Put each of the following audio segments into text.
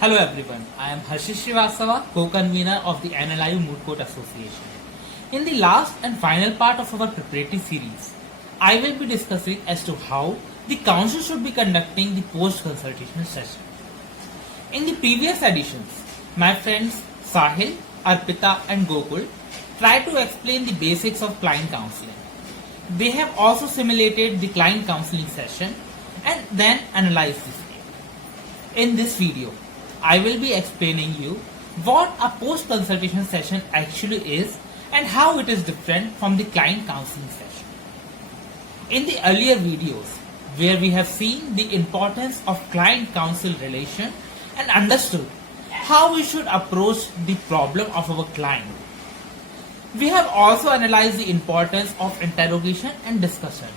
Hello everyone, I am Harshit Srivastava, co-convener of the NLIU Moot Court Association. In the last and final part of our preparatory series, I will be discussing as to how the council should be conducting the post-consultation session. In the previous editions, my friends Sahil, Arpita and Gokul tried to explain the basics of client counseling. They have also simulated the client counseling session and then analyzed the same. In this video, I will be explaining you what a post-consultation session actually is and how it is different from the client counseling session. In the earlier videos, where we have seen the importance of client-counsel relation and understood how we should approach the problem of our client, we have also analyzed the importance of interrogation and discussion.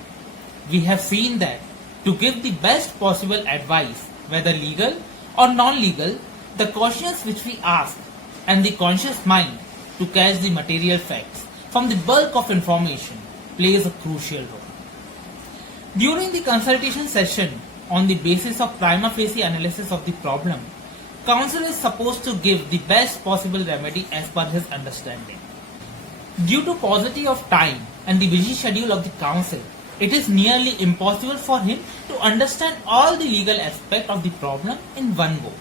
We have seen that to give the best possible advice, whether legal or non-legal, the questions which we ask and the conscious mind to catch the material facts from the bulk of information plays a crucial role. During the consultation session, on the basis of prima facie analysis of the problem, counsel is supposed to give the best possible remedy as per his understanding. Due to paucity of time and the busy schedule of the counsel, it is nearly impossible for him to understand all the legal aspect of the problem in one go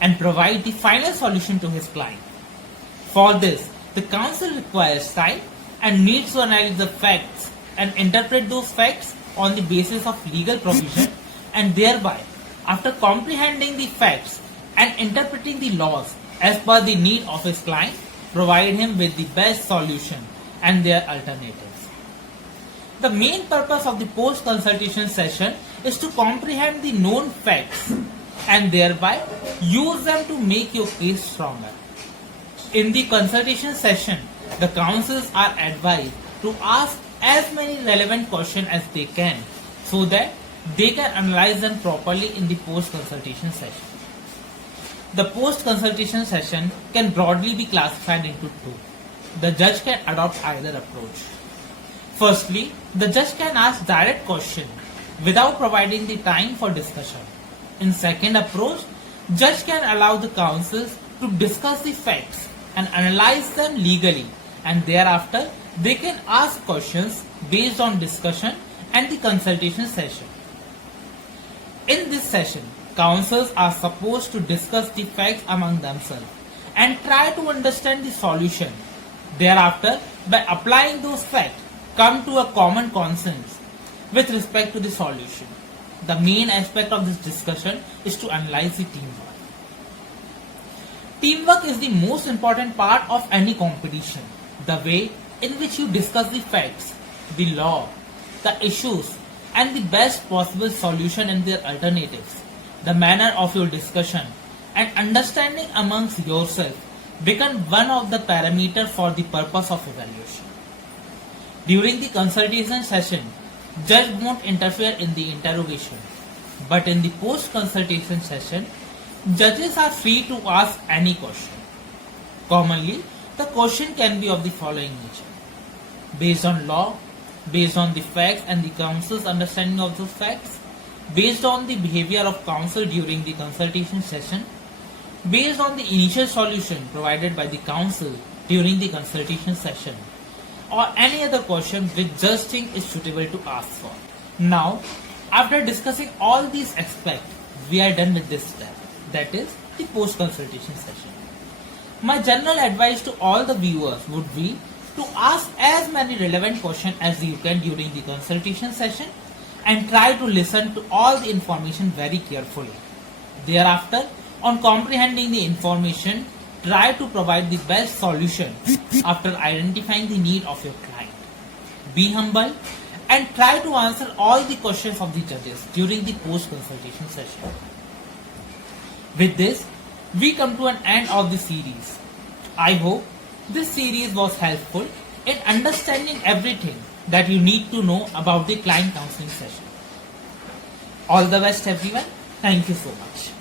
and provide the final solution to his client. For this, the counsel requires time and needs to analyze the facts and interpret those facts on the basis of legal provision, and thereby, after comprehending the facts and interpreting the laws as per the need of his client, provide him with the best solution and their alternatives. The main purpose of the post-consultation session is to comprehend the known facts and thereby use them to make your case stronger. In the consultation session, the counsels are advised to ask as many relevant questions as they can so that they can analyze them properly in the post-consultation session. The post-consultation session can broadly be classified into two. The judge can adopt either approach. Firstly, the judge can ask direct questions without providing the time for discussion. In second approach, judge can allow the counsels to discuss the facts and analyze them legally, and thereafter they can ask questions based on discussion and the consultation session. In this session, counsels are supposed to discuss the facts among themselves and try to understand the solution. Thereafter, by applying those facts, come to a common consensus with respect to the solution. The main aspect of this discussion is to analyze the teamwork. Teamwork is the most important part of any competition. The way in which you discuss the facts, the law, the issues, and the best possible solution and their alternatives. The manner of your discussion and understanding amongst yourself become one of the parameters for the purpose of evaluation. During the consultation session, judge won't interfere in the interrogation, but in the post-consultation session, judges are free to ask any question. Commonly, the question can be of the following nature: based on law, based on the facts and the counsel's understanding of those facts, based on the behavior of counsel during the consultation session, based on the initial solution provided by the counsel during the consultation session, or any other question which judge think is suitable to ask for. Now, after discussing all these aspects, we are done with this step, that is the post-consultation session. My general advice to all the viewers would be to ask as many relevant questions as you can during the consultation session and try to listen to all the information very carefully. Thereafter, on comprehending the information, try to provide the best solution after identifying the need of your client. Be humble and try to answer all the questions of the judges during the post-consultation session. With this, we come to an end of the series. I hope this series was helpful in understanding everything that you need to know about the client counseling session. All the best everyone. Thank you so much.